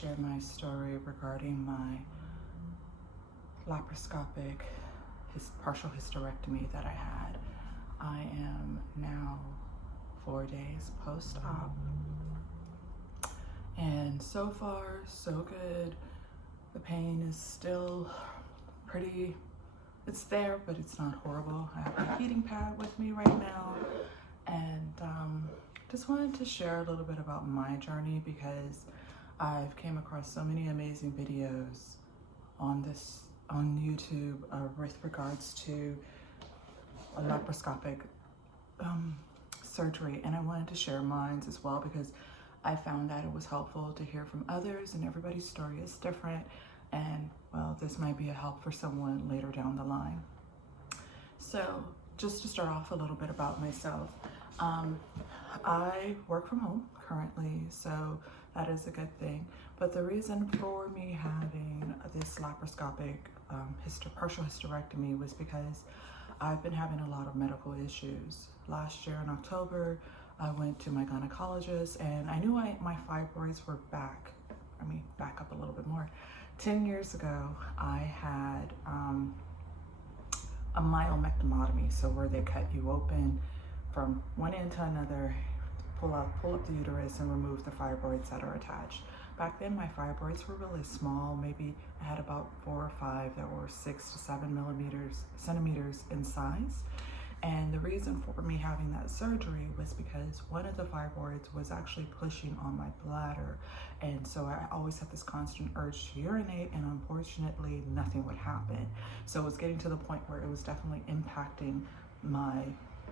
share my story regarding my laparoscopic partial hysterectomy that I had. I am now 4 days post-op, and so far so good. The pain is still it's there, but it's not horrible. I have a heating pad with me right now, and just wanted to share a little bit about my journey because I've came across so many amazing videos on YouTube with regards to a laparoscopic surgery, and I wanted to share mine as well because I found that it was helpful to hear from others, and everybody's story is different, and well, this might be a help for someone later down the line. So just to start off a little bit about myself, I work from home currently, so that is a good thing. But the reason for me having this laparoscopic partial hysterectomy was because I've been having a lot of medical issues. Last year in October, I went to my gynecologist, and I knew my fibroids were back. Back up a little bit more. 10 years ago, I had a myomectomy, so where they cut you open from one end to another, pull up the uterus and remove the fibroids that are attached. Back then, my fibroids were really small. Maybe I had about 4 or 5 that were 6 to 7 centimeters in size. And the reason for me having that surgery was because one of the fibroids was actually pushing on my bladder. And so I always had this constant urge to urinate, and unfortunately nothing would happen. So it was getting to the point where it was definitely impacting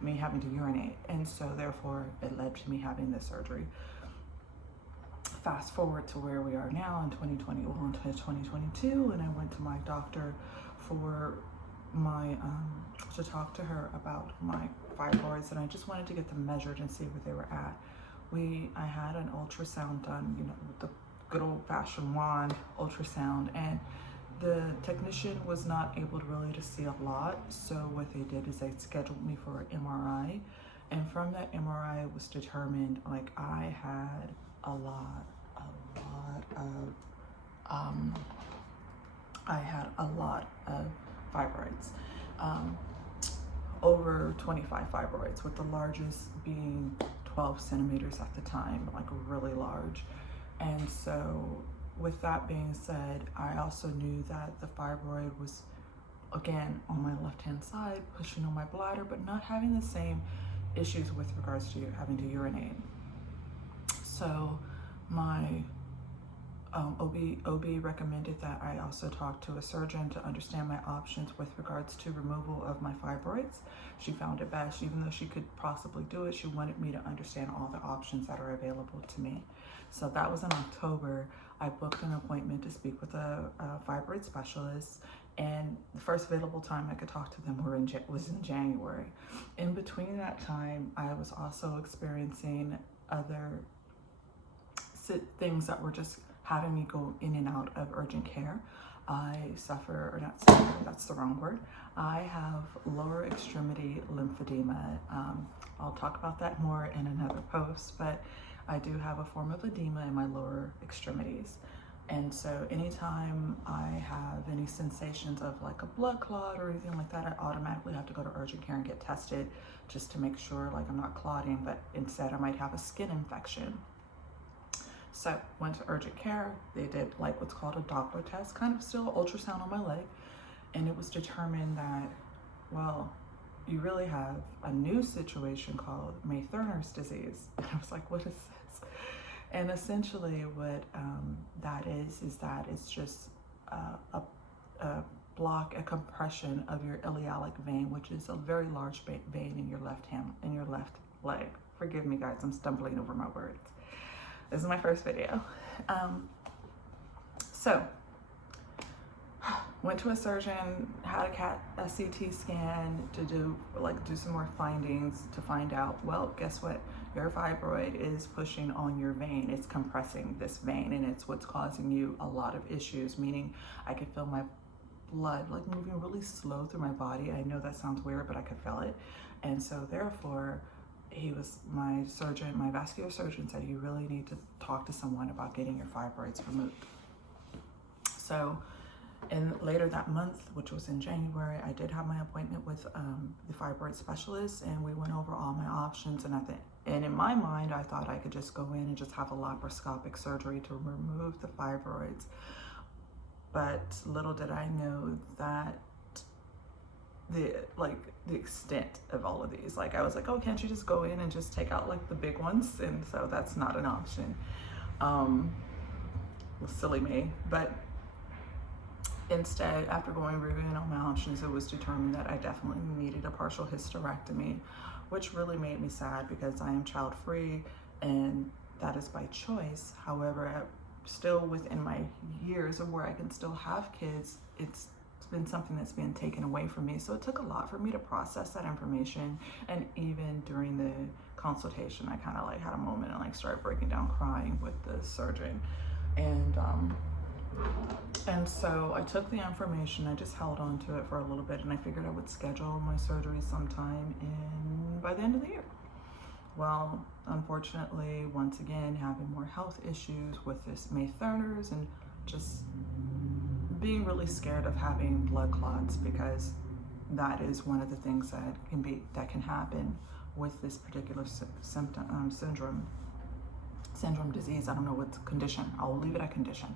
me having to urinate. And so therefore it led to me having this surgery. Fast forward to where we are now in 2021 to 2022, and I went to my doctor for to talk to her about my fibroids, and I just wanted to get them measured and see where they were at. I had an ultrasound done, with the good old-fashioned wand ultrasound, and the technician was not able to see a lot. So what they did is they scheduled me for an MRI, and from that MRI it was determined I had a lot of fibroids, over 25 fibroids, with the largest being 12 centimeters at the time, really large. And so with that being said, I also knew that the fibroid was, again, on my left-hand side, pushing on my bladder, but not having the same issues with regards to having to urinate. So my OB recommended that I also talk to a surgeon to understand my options with regards to removal of my fibroids. She found it best, even though she could possibly do it, she wanted me to understand all the options that are available to me. So that was in October. I booked an appointment to speak with a fibroid specialist, and the first available time I could talk to them was in January. In between that time, I was also experiencing other things that were just having me go in and out of urgent care. That's the wrong word. I have lower extremity lymphedema. I'll talk about that more in another post, but I do have a form of edema in my lower extremities. And so anytime I have any sensations of a blood clot or anything like that, I automatically have to go to urgent care and get tested just to make sure I'm not clotting, but instead I might have a skin infection. So went to urgent care. They did what's called a Doppler test, kind of still ultrasound on my leg, and it was determined that, well, you really have a new situation called May-Thurner's disease. And I was like, what is this? And essentially what that is that it's just a compression of your iliac vein, which is a very large vein in your left leg. Forgive me, guys, I'm stumbling over my words. This is my first video. So went to a surgeon, had a CT scan to do some more findings to find out, well, guess what? Your fibroid is pushing on your vein. It's compressing this vein, and it's what's causing you a lot of issues, meaning I could feel my blood moving really slow through my body. I know that sounds weird, but I could feel it. And so therefore, my surgeon, my vascular surgeon said, you really need to talk to someone about getting your fibroids removed. So later that month, which was in January, I did have my appointment with the fibroid specialist, and we went over all my options. And in my mind, I thought I could just go in and just have a laparoscopic surgery to remove the fibroids. But little did I know that the extent of all of these. Like, I was like, oh, can't you just go in and just take out like the big ones? And so that's not an option. Silly me. But instead, after reviewing all my options, it was determined that I definitely needed a partial hysterectomy, which really made me sad because I am child-free and that is by choice. However, still within my years of where I can still have kids, it's been something that's been taken away from me. So it took a lot for me to process that information. And even during the consultation, I kind of like had a moment and like started breaking down crying with the surgeon. And so I took the information, I just held on to it for a little bit, and I figured I would schedule my surgery sometime by the end of the year. Well, unfortunately, once again, having more health issues with this May Thurners and just being really scared of having blood clots, because that is one of the things that can happen with this particular syndrome disease. I don't know what's condition. I'll leave it at condition.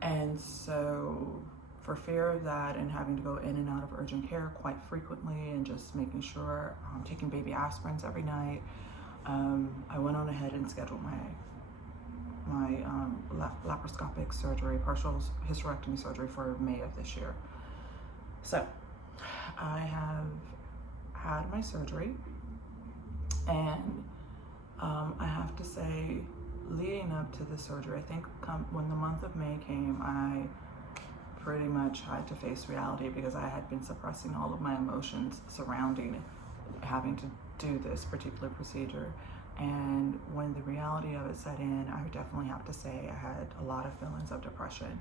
And so for fear of that and having to go in and out of urgent care quite frequently and just making sure I'm taking baby aspirins every night, I went on ahead and scheduled my laparoscopic surgery, partial hysterectomy surgery for May of this year. So I have had my surgery, and I have to say, leading up to the surgery, I think when the month of May came, I pretty much had to face reality because I had been suppressing all of my emotions surrounding having to do this particular procedure. And when the reality of it set in, I would definitely have to say I had a lot of feelings of depression.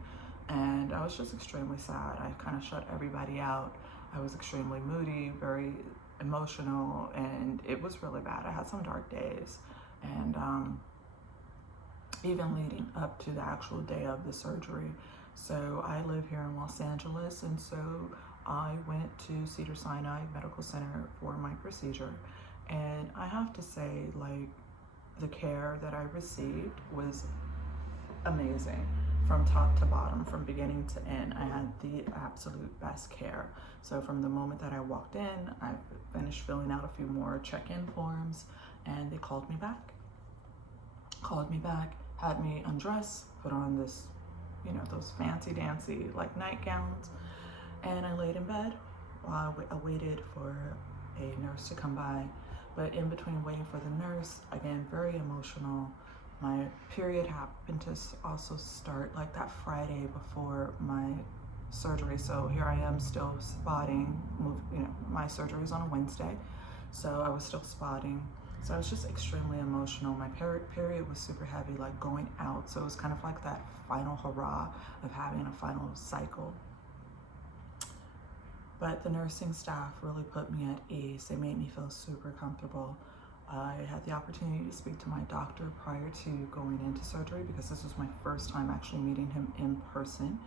And I was just extremely sad. I kind of shut everybody out. I was extremely moody, very emotional, and it was really bad. I had some dark days. And even leading up to the actual day of the surgery. So I live here in Los Angeles, and so I went to Cedars-Sinai Medical Center for my procedure. And I have to say, like, the care that I received was amazing from top to bottom, from beginning to end. I had the absolute best care. So from the moment that I walked in, I finished filling out a few more check-in forms, and they called me back, had me undress, put on this, those fancy dancy like nightgowns, and I laid in bed while I waited for a nurse to come by. But in between waiting for the nurse, again, very emotional. My period happened to also start like that Friday before my surgery. So here I am still spotting, my surgery is on a Wednesday. So I was still spotting. So I was just extremely emotional. My period was super heavy, like going out. So it was kind of like that final hurrah of having a final cycle. But the nursing staff really put me at ease. They made me feel super comfortable. I had the opportunity to speak to my doctor prior to going into surgery because this was my first time actually meeting him in person.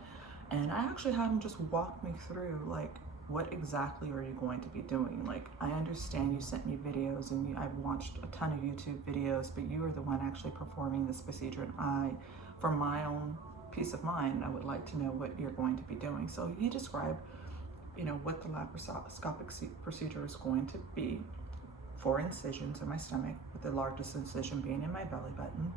And I actually had him just walk me through, like, what exactly are you going to be doing? Like, I understand you sent me videos and I've watched a ton of YouTube videos, but you are the one actually performing this procedure. And for my own peace of mind, I would like to know what you're going to be doing. So he described what the laparoscopic procedure is going to be. 4 incisions in my stomach, with the largest incision being in my belly button.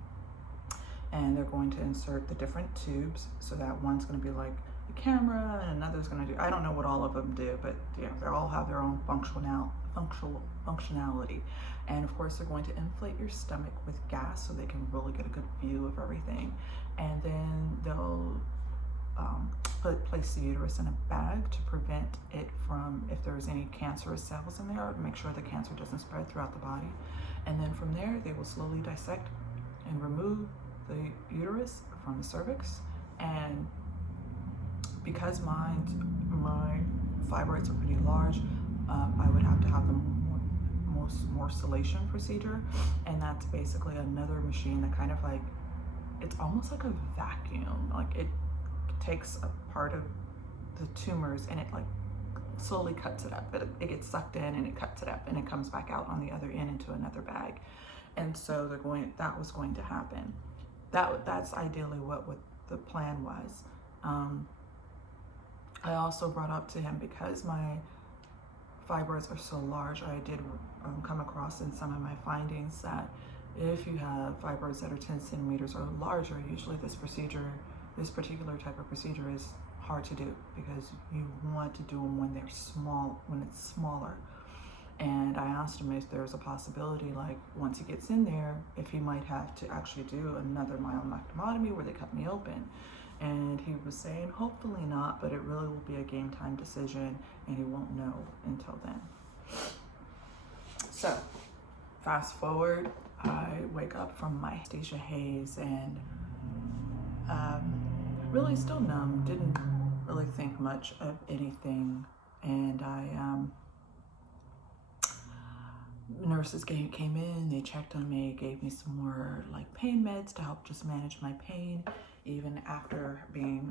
And they're going to insert the different tubes, so that one's going to be like the camera and another's going to do, I don't know what all of them do, but they all have their own functionality. And of course, they're going to inflate your stomach with gas so they can really get a good view of everything. And then they'll place the uterus in a bag to prevent it from, if there's any cancerous cells in there, to make sure the cancer doesn't spread throughout the body. And then from there, they will slowly dissect and remove the uterus from the cervix. And because my fibroids are pretty large, I would have to have them morcellation procedure, and that's basically another machine that kind of like, it's almost like a vacuum. Like it takes a part of the tumors and it like slowly cuts it up. It gets sucked in and it cuts it up and it comes back out on the other end into another bag. And so that was going to happen. That's ideally what the plan was. I also brought up to him, because my fibroids are so large, I did come across in some of my findings that if you have fibroids that are 10 centimeters or larger, usually this particular type of procedure is hard to do, because you want to do them when they're small, when it's smaller. And I asked him if there's a possibility, like once he gets in there, if he might have to actually do another myomectomy where they cut me open. And he was saying, hopefully not, but it really will be a game time decision and he won't know until then. So fast forward, I wake up from my anesthesia haze and really still numb, didn't really think much of anything. And nurses came in, they checked on me, gave me some more like pain meds to help just manage my pain, even after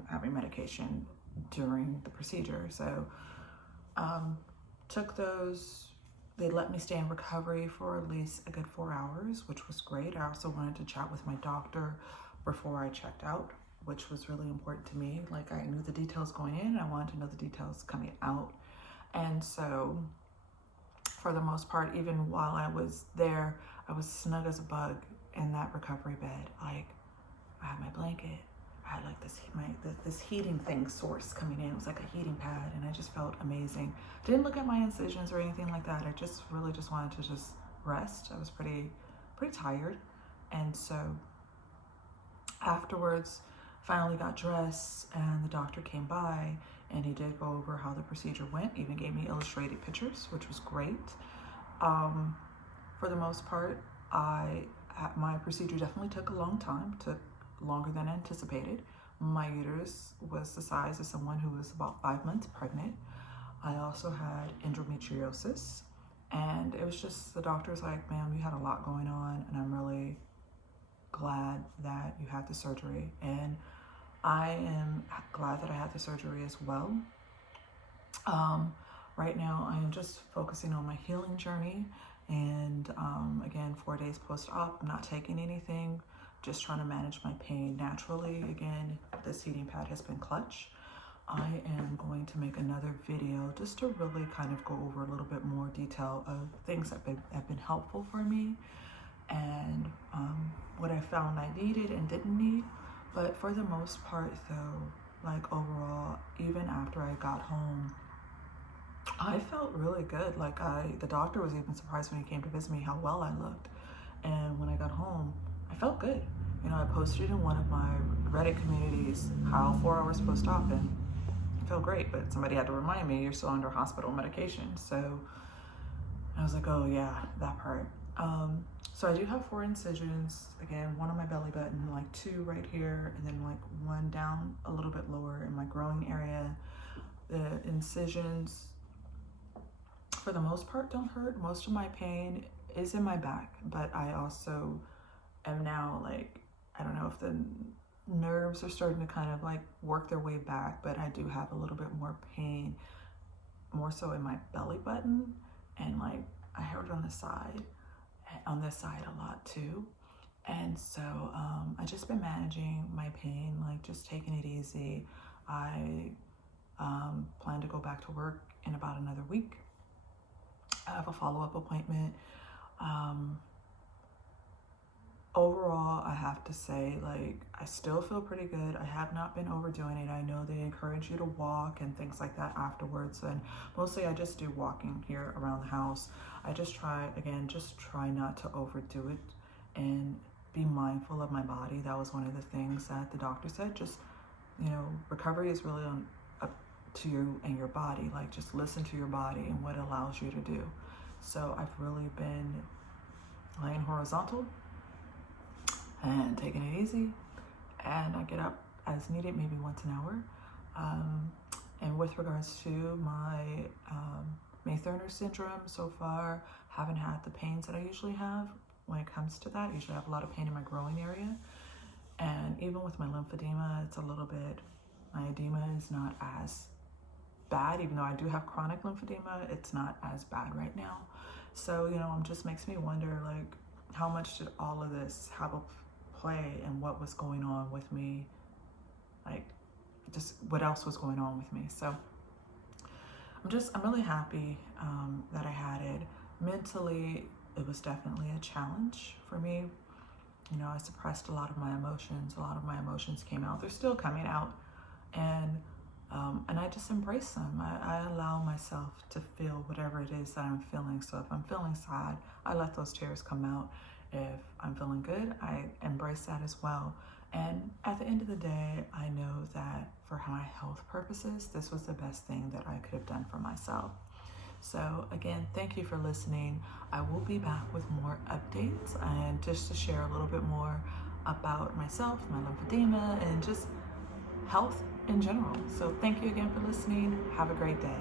having medication during the procedure. So took those. They let me stay in recovery for at least a good 4 hours, which was great. I also wanted to chat with my doctor before I checked out, which was really important to me. Like, I knew the details going in, and I wanted to know the details coming out. And so for the most part, even while I was there, I was snug as a bug in that recovery bed. Like, I had my blanket, I had like this heating thing source coming in. It was like a heating pad, and I just felt amazing. Didn't look at my incisions or anything like that. I just really just wanted to just rest. I was pretty tired. And so afterwards, finally got dressed, and the doctor came by, and he did go over how the procedure went, even gave me illustrated pictures, which was great. For the most part, my procedure definitely took a long time, took longer than anticipated. My uterus was the size of someone who was about 5 months pregnant. I also had endometriosis, and it was just, the doctor's like, ma'am, you had a lot going on, and I'm really glad that you had the surgery. And I am glad that I had the surgery as well. Right now, I am just focusing on my healing journey. And again, 4 days post-op, I'm not taking anything, just trying to manage my pain naturally. Again, this heating pad has been clutch. I am going to make another video just to really kind of go over a little bit more detail of things that have been helpful for me, and what I found I needed and didn't need. But for the most part though, like overall, even after I got home, I felt really good. Like the doctor was even surprised when he came to visit me how well I looked. And when I got home, I felt good. You know, I posted in one of my Reddit communities how 4 hours post-op, and I felt great, but somebody had to remind me, you're still under hospital medication. So I was like, oh yeah, that part. So I do have 4 incisions, again, 1 on my belly button, like 2 right here, and then like 1 down a little bit lower in my growing area. The incisions, for the most part, don't hurt. Most of my pain is in my back, but I also am now like, I don't know if the nerves are starting to kind of like work their way back, but I do have a little bit more pain, more so in my belly button, and like I hurt on this side a lot too. And so I just been managing my pain, like just taking it easy. I plan to go back to work in about another week. I have a follow-up appointment. Overall, I have to say, like, I still feel pretty good. I have not been overdoing it. I know they encourage you to walk and things like that afterwards, and mostly I just do walking here around the house. I just try not to overdo it and be mindful of my body. That was one of the things that the doctor said. Just, you know, recovery is really up to you and your body. Like, just listen to your body and what it allows you to do. So I've really been laying horizontal and taking it easy, and I get up as needed, maybe once an hour. And with regards to my May-Thurner syndrome so far. Haven't had the pains that I usually have when it comes to that. I usually have a lot of pain in my growing area. And even with my lymphedema, it's a little bit, my edema is not as bad. Even though I do have chronic lymphedema, it's not as bad right now. So, you know, it just makes me wonder, like, how much did all of this have a play in what was going on with me? Like, just what else was going on with me? So I'm really happy that I had it. Mentally, it was definitely a challenge for me. You know, I suppressed a lot of my emotions. A lot of my emotions came out. They're still coming out. And I just embrace them. I allow myself to feel whatever it is that I'm feeling. So if I'm feeling sad, I let those tears come out. If I'm feeling good, I embrace that as well. And at the end of the day, I know that for my health purposes, this was the best thing that I could have done for myself. So again, thank you for listening. I will be back with more updates and just to share a little bit more about myself, my lymphedema, and just health in general. So thank you again for listening. Have a great day.